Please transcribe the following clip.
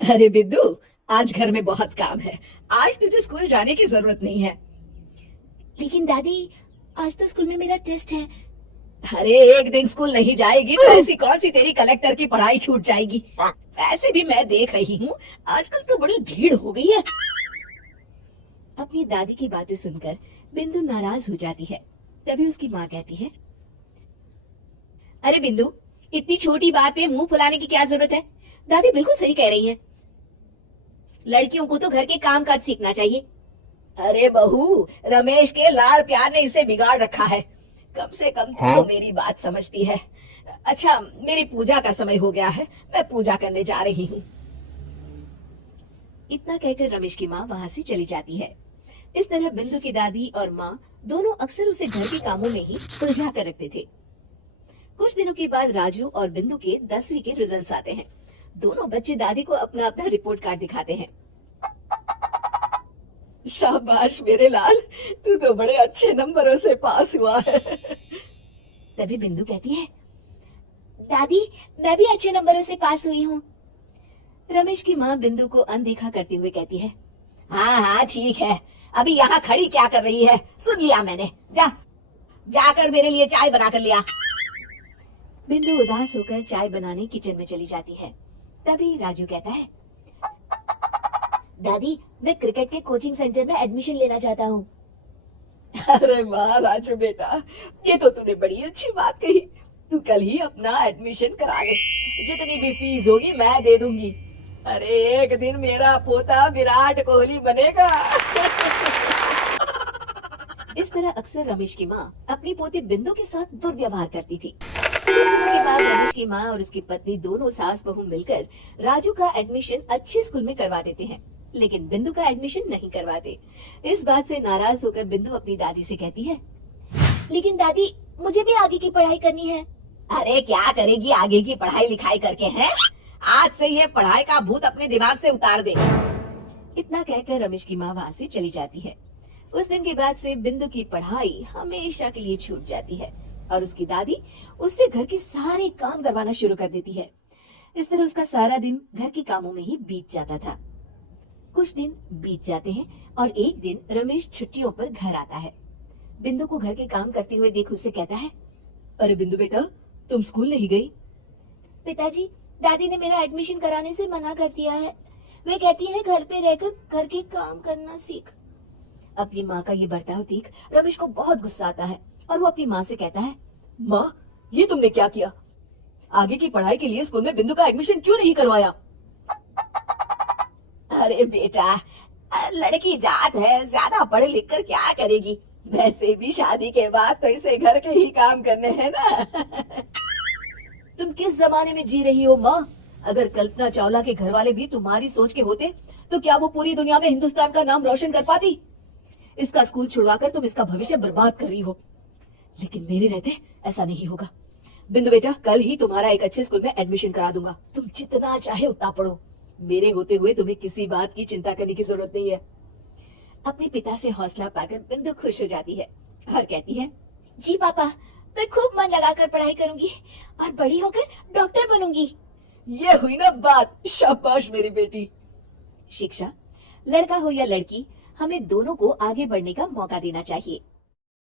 अरे बिंदु, आज घर में बहुत काम है। आज तुझे स्कूल जाने की जरूरत नहीं है। लेकिन दादी, आज तो स्कूल में मेरा टेस्ट है। अरे एक दिन स्कूल नहीं जाएगी तो ऐसी कौन सी तेरी कलेक्टर की पढ़ाई छूट जाएगी। वैसे भी मैं देख रही हूँ, आजकल तो बड़ी भीड़ हो गई है। अपनी दादी की बातें सुनकर बिंदु नाराज हो जाती है। तभी उसकी माँ कहती है, अरे बिंदु, इतनी छोटी बात पे मुंह फुलाने की क्या जरूरत है। दादी बिल्कुल सही कह रही हैं। लड़कियों को तो घर के काम काज सीखना चाहिए। अरे बहू, रमेश के लाड़ प्यार ने इसे बिगाड़ रखा है। कम से कम तू तो मेरी बात समझती है। अच्छा, मेरी पूजा का समय हो गया है, मैं पूजा करने जा रही हूँ। इतना कहकर रमेश की माँ वहाँ से चली जाती है। इस तरह बिंदु की दादी और माँ दोनों अक्सर उसे घर के कामों में ही उलझा कर रखते थे। कुछ दिनों के बाद राजू और बिंदु के 10वीं के रिजल्ट्स आते हैं। दोनों बच्चे दादी को अपना अपना रिपोर्ट कार्ड दिखाते हैं। शाबाश मेरे लाल, तू तो बड़े अच्छे नंबरों से पास हुआ है। तभी बिंदु कहती है, दादी, मैं भी अच्छे नंबरों से पास हुई हूँ। रमेश की माँ बिंदु को अनदेखा करते हुए कहती है, हाँ हाँ ठीक है, अभी यहाँ खड़ी क्या कर रही है, सुन लिया मैंने। जाकर मेरे लिए चाय बना कर लिया। बिंदु उदास होकर चाय बनाने किचन में चली जाती है। तभी राजू कहता है, दादी, मैं क्रिकेट के कोचिंग सेंटर में एडमिशन लेना चाहता हूँ। अरे वाह राजू बेटा, ये तो तूने बड़ी अच्छी बात कही। तू कल ही अपना एडमिशन करा ले, जितनी भी फीस होगी मैं दे दूंगी। अरे एक दिन मेरा पोता विराट कोहली बनेगा। इस तरह अक्सर रमेश की माँ अपनी पोती बिंदु के साथ दुर्व्यवहार करती थी। कुछ दिनों के बाद रमेश की माँ और उसकी पत्नी दोनों सास बहू मिलकर राजू का एडमिशन अच्छे स्कूल में करवा देते हैं, लेकिन बिंदु का एडमिशन नहीं करवाते। इस बात से नाराज होकर बिंदु अपनी दादी से कहती है, लेकिन दादी, मुझे भी आगे की पढ़ाई करनी है। अरे क्या करेगी आगे की पढ़ाई लिखाई करके, हैं? आज से ये पढ़ाई का भूत अपने दिमाग से उतार दे। इतना कहकर रमेश की माँ वहाँ से चली जाती है। उस दिन के बाद से बिंदु की पढ़ाई हमेशा के लिए छूट जाती है और उसकी दादी उससे घर के सारे काम करवाना शुरू कर देती है। इस तरह उसका सारा दिन घर के कामों में ही बीत जाता था। कुछ दिन बीत जाते हैं और एक दिन रमेश छुट्टियों पर घर आता है। बिंदु को घर के काम करते हुए देख उससे कहता है, अरे बिंदु बेटा, तुम स्कूल नहीं गई? पिताजी, दादी ने मेरा एडमिशन कराने से मना कर दिया है। वे कहती है घर पे रहकर घर के काम करना सीख। अपनी माँ का ये बर्ताव देख रमेश को बहुत गुस्सा आता है और वो अपनी माँ से कहता है, माँ, ये तुमने क्या किया? आगे की पढ़ाई के लिए स्कूल में बिंदु का एडमिशन क्यों नहीं करवाया? अरे बेटा, लड़की जात है, ज्यादा पढ़ लिख कर क्या करेगी? वैसे भी शादी के बाद तो इसे घर के ही काम करने हैं ना। तुम किस जमाने में जी रही हो माँ? अगर कल्पना चावला के घर वाले भी तुम्हारी सोच के होते तो क्या वो पूरी दुनिया में हिंदुस्तान का नाम रोशन कर पाती? इसका स्कूल छुड़वाकर तुम इसका भविष्य बर्बाद कर रही हो, लेकिन मेरे रहते ऐसा नहीं होगा। बिंदु बेटा, कल ही तुम्हारा एक अच्छे स्कूल में एडमिशन करा दूंगा। तुम जितना चाहे उतना पढ़ो। मेरे होते हुए तुम्हें किसी बात की चिंता करने की जरूरत नहीं है। अपने पिता से हौसला पाकर बिंदु खुश हो जाती है और कहती है, जी पापा, मैं खूब मन लगाकर पढ़ाई करूंगी और बड़ी होकर डॉक्टर बनूंगी। ये हुई ना बात, शाबाश मेरी बेटी। शिक्षा, लड़का हो या लड़की, हमें दोनों को आगे बढ़ने का मौका देना चाहिए।